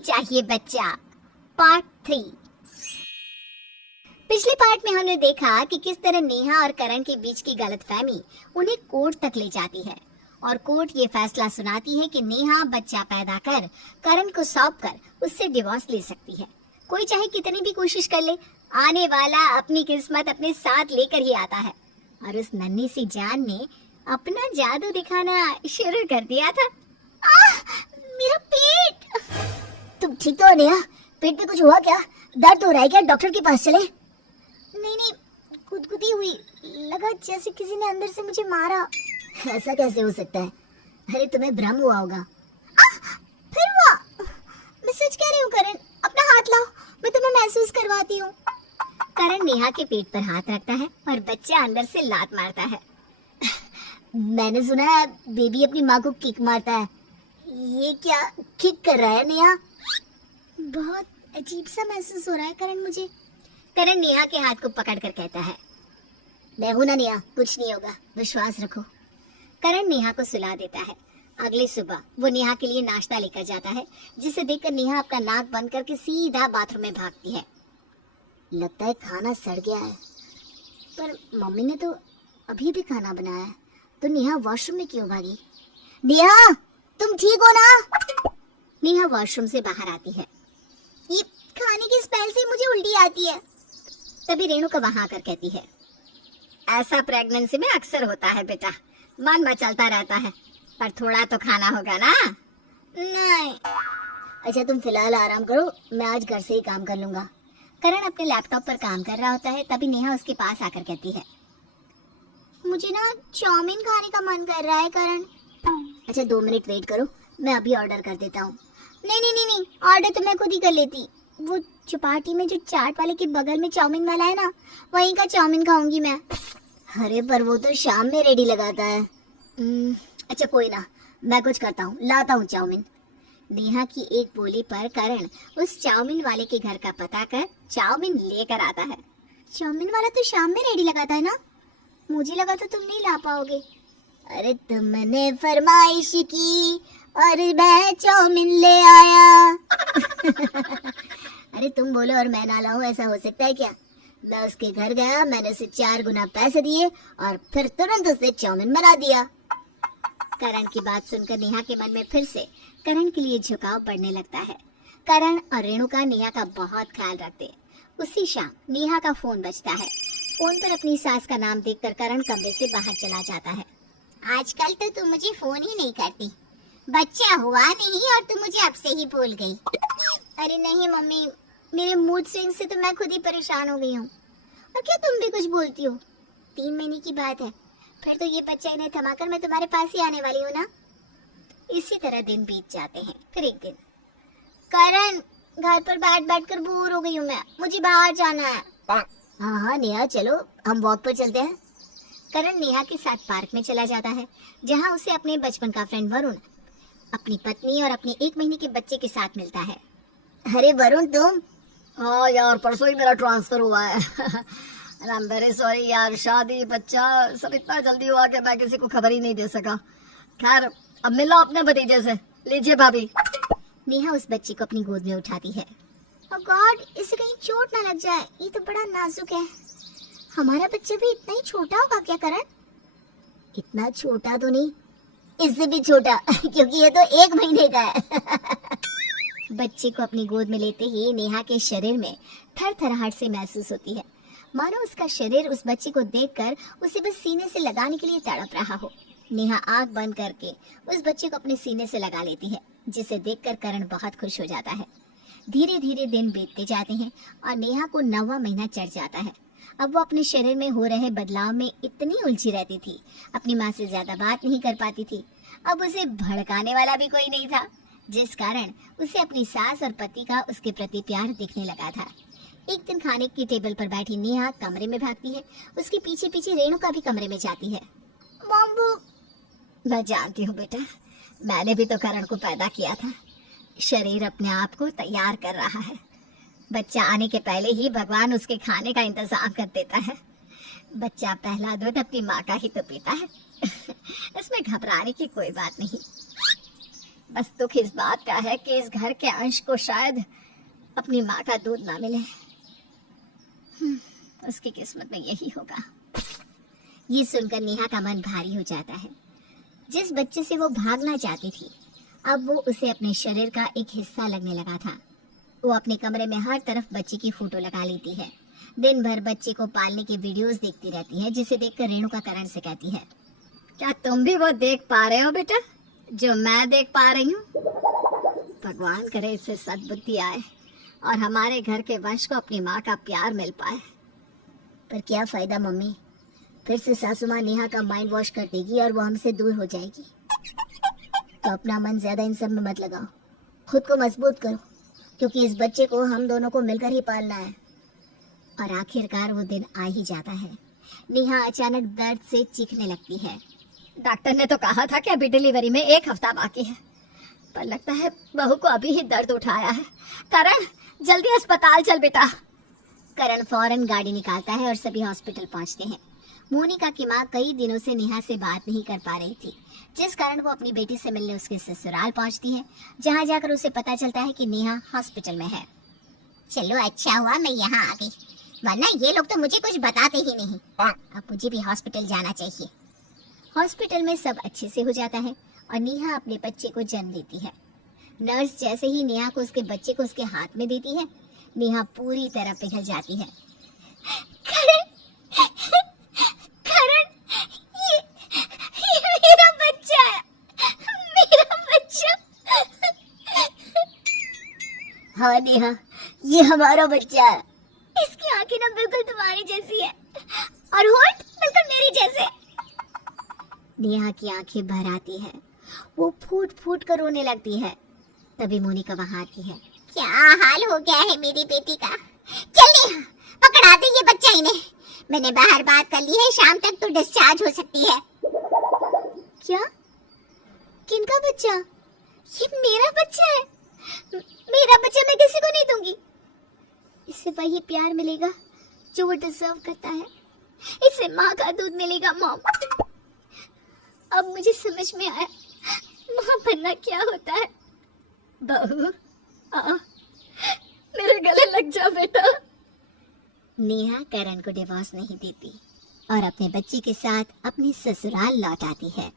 चाहिए बच्चा। पार्ट 3। पिछले पार्ट में हमने देखा कि किस तरह नेहा और करण के बीच की गलतफहमी उन्हें कोर्ट तक ले जाती है और कोर्ट ये फैसला सुनाती है कि नेहा बच्चा पैदा कर करण को सौंपकर उससे डिवोर्स ले सकती है। कोई चाहे कितनी भी कोशिश कर ले, आने वाला अपनी किस्मत अपने साथ लेकर ही आता है। और उस नन्ही सी जान ने अपना जादू दिखाना शुरू कर दिया था। मेरा पेट। तुम ठीक तो हो नेहा? पेट में कुछ हुआ क्या? दर्द हो रहा है क्या? डॉक्टर के पास चले? नहीं, गुदगुदी हुई, लगा जैसे किसी ने अंदर से मुझे मारा। ऐसा कैसे हो सकता है? अरे तुम्हें भ्रम हुआ होगा। फिर हुआ? मैं सच कह रही हूँ करण, अपना हाथ लाओ, मैं तुम्हें महसूस करवाती हूँ। करण नेहा के पेट पर हाथ रखता है और बच्चा अंदर से लात मारता है। मैंने सुना है बेबी अपनी माँ को किक मारता है। ये क्या किक कर रहा है नेहा? बहुत अजीब सा महसूस हो रहा है करण मुझे। करण नेहा के हाथ को पकड़कर कहता है, मैं हूं ना नेहा, कुछ नहीं होगा, विश्वास रखो। करण नेहा को सुला देता है। अगली सुबह वो नेहा के लिए नाश्ता लेकर जाता है, जिसे देखकर नेहा अपना नाक बंद करके सीधा बाथरूम में भागती है। लगता है खाना सड़ गया है, पर मम्मी ने तो अभी भी खाना बनाया है, तो नेहा वॉशरूम में क्यों भागी? नेहा, तुम ठीक हो ना? नेहा वॉशरूम से बाहर आती है। ये खाने की स्मेल से मुझे उल्टी आती है। तभी रेणुका वहां आकर कहती है, ऐसा प्रेगनेंसी में अक्सर होता है बेटा, मन मचलता रहता है, पर थोड़ा तो खाना होगा ना। नहीं। अच्छा तुम फिलहाल आराम करो, मैं आज घर से ही काम कर लूंगा। करण अपने लैपटॉप पर काम कर रहा होता है, तभी नेहा उसके पास आकर कहती है, मुझे ना चाउमीन खाने का मन कर रहा है करण। अच्छा 2 मिनट वेट करो, मैं अभी ऑर्डर कर देता हूँ। नहीं, ऑर्डर तो मैं खुद ही कर लेती। वो चौपाटी में जो चाट वाले के बगल में चाउमीन वाला है ना, वहीं का चाउमीन खाऊंगी मैं। अरे पर वो तो शाम में रेडी लगाता है। अच्छा कोई ना, मैं कुछ करता हूँ, लाता हूँ चाउमीन। नेहा की एक बोली पर करण उस चाउमीन वाले के घर का पता कर चाउमीन लेकर आता है। चाउमीन वाला तो शाम में रेडी लगाता है ना, मुझे लगा था तुम नहीं ला पाओगे। अरे तुमने फरमाइश की और मैं चाउमीन ले आया। अरे तुम बोलो और मैं ना लाऊं, ऐसा हो सकता है क्या? मैं उसके घर गया, मैंने उसे 4 गुना पैसे दिए और फिर तुरंत उसने चाउमीन बना दिया। करण की बात सुनकर नेहा के मन में फिर से करण के लिए झुकाव बढ़ने लगता है। करण और रेणुका नेहा का बहुत ख्याल रखते। उसी शाम नेहा का फोन बजता है। फोन पर अपनी सास का नाम देखकर करण कमरे से बाहर चला जाता है। आजकल तो तुम मुझे फोन ही नहीं करती, बच्चा हुआ नहीं और तुम मुझे अब से ही भूल गई। अरे नहीं मम्मी, मेरे मूड स्विंग से तो मैं खुद ही परेशान हो गई हूँ। और क्या तुम भी कुछ बोलती हो? 3 महीने की बात है, फिर तो ये बच्चा इन्हें थमाकर मैं तुम्हारे पास ही आने वाली हूँ ना। इसी तरह दिन बीत जाते हैं। फिर एक दिन, करण घर पर बैठ कर बोर हो गई हूँ मैं, मुझे बाहर जाना है। हाँ नेहा चलो, हम वॉक पर चलते हैं। करण नेहा के साथ पार्क में चला जाता है, जहाँ उसे अपने बचपन का फ्रेंड वरुण अपनी पत्नी और अपने 1 महीने के बच्चे के साथ मिलता है। अरे वरुण तुम? हाँ यार, परसों ही मेरा ट्रांसफर हुआ है। आई एम वेरी सॉरी यार, शादी बच्चा सब इतना जल्दी हुआ कि मैं किसी को खबर ही नहीं दे सका। खैर अब मिलो अपने भतीजे से, लीजिए भाभी। नेहा उस बच्चे को अपनी गोद में उठाती है। ओह गॉड, इसे कहीं चोट ना लग जाए, ये तो बड़ा नाजुक है। हमारा बच्चा भी इतना ही छोटा होगा क्या करण? इतना छोटा तो नहीं, इससे भी छोटा, क्योंकि ये तो 1 महीने का है। बच्चे को अपनी गोद में लेते ही नेहा के शरीर में थरथराहट से महसूस होती है, मानो उसका शरीर उस बच्चे को देखकर उसे बस सीने से लगाने के लिए तड़प रहा हो। नेहा आंख बंद करके उस बच्चे को अपने सीने से लगा लेती है, जिसे देखकर करण बहुत खुश हो जाता है। धीरे धीरे दिन बीतते जाते हैं और नेहा को 9वां महीना चढ़ जाता है। अब वो अपने शरीर में हो रहे बदलाव में इतनी उलझी रहती थी, अपनी माँ से ज्यादा बात नहीं कर पाती थी। अब उसे भड़काने वाला भी कोई नहीं था, जिस कारण उसे अपनी सास और पति का उसके प्रति प्यार दिखने लगा था। एक दिन खाने की टेबल पर बैठी नेहा कमरे में भागती है, उसके पीछे पीछे रेणुका भी कमरे में जाती है। मम्मू, मैं जानती हूँ बेटा, मैंने भी तो करण को पैदा किया था। शरीर अपने आप को तैयार कर रहा है। बच्चा आने के पहले ही भगवान उसके खाने का इंतजाम कर देता है। बच्चा पहला दूध अपनी माँ का ही तो पीता है। इसमें घबराने की कोई बात नहीं। बस दुख इस बात का है कि इस घर के अंश को शायद अपनी माँ का दूध ना मिले। उसकी किस्मत में यही होगा। ये सुनकर नेहा का मन भारी हो जाता है। जिस बच्चे से वो भागना चाहती थी, अब वो उसे अपने शरीर का एक हिस्सा लगने लगा था। वो अपने कमरे में हर तरफ बच्चे की फोटो लगा लेती है। दिन भर बच्चे को पालने के वीडियोस देखती रहती है, जिसे देखकर रेणुका करण से कहती है, क्या तुम भी वो देख पा रहे हो बेटा जो मैं देख पा रही हूँ? भगवान करे इससे सद्बुद्धि आए और हमारे घर के वंश को अपनी माँ का प्यार मिल पाए। पर क्या फायदा मम्मी, फिर से सासू माँ नेहा का माइंड वॉश कर देगी और वो हमसे दूर हो जाएगी। तो अपना मन ज्यादा इन सब में मत लगाओ, खुद को मजबूत करो, क्योंकि इस बच्चे को हम दोनों को मिलकर ही पालना है। और आखिरकार वो दिन आ ही जाता है। नेहा अचानक दर्द से चीखने लगती है। डॉक्टर ने तो कहा था कि अभी डिलीवरी में 1 हफ्ता बाकी है, पर लगता है बहू को अभी ही दर्द उठाया है। करण जल्दी अस्पताल चल बेटा। करण फौरन गाड़ी निकालता है और सभी हॉस्पिटल पहुंचते हैं। मोनिका की माँ कई दिनों से नेहा से बात नहीं कर पा रही थी, जिस कारण वो अपनी बेटी से मिलने उसके ससुराल पहुंचती है, जहां जाकर उसे पता चलता है कि नेहा हॉस्पिटल में है। चलो अच्छा हुआ मैं यहाँ आ गई, वरना ये लोग तो मुझे कुछ बताते ही नहीं। अब मुझे भी हॉस्पिटल जाना चाहिए। हॉस्पिटल में सब अच्छे से हो जाता है और नेहा अपने बच्चे को जन्म देती है। नर्स जैसे ही नेहा को उसके बच्चे को उसके हाथ में देती है, नेहा पूरी तरह पिघल जाती है। करण, ये मेरा बच्चा है, मेरा बच्चा। हाँ नेहा, ये हमारा बच्चा है। इसकी आंखें ना बिल्कुल तुम्हारी जैसी है और होंठ बिल्कुल मेरी जैसे। नेहा की आंखें भर आती है, वो फूट फूट कर रोने लगती है। तभी मोनिका वहां आती है। क्या हाल हो गया है मेरी बेटी का? चल नेहा, पकड़ा दे ये बच्चा इन्हें। मैंने बाहर बात कर ली है, शाम तक तो डिस्चार्ज हो सकती है। क्या? किनका बच्चा? ये मेरा बच्चा है। मेरा बच्चा मैं किसी को नहीं दूंगी। इससे वही प्यार मिलेगा जो वो डिजर्व करता है। इसे माँ का दूध मिलेगा मॉम। अब मुझे समझ में आया माँ बनना क्या होता है। बहू मेरे गले लग जा बेटा। नेहा करण को डिवोर्स नहीं देती और अपने बच्चे के साथ अपने ससुराल लौट आती है।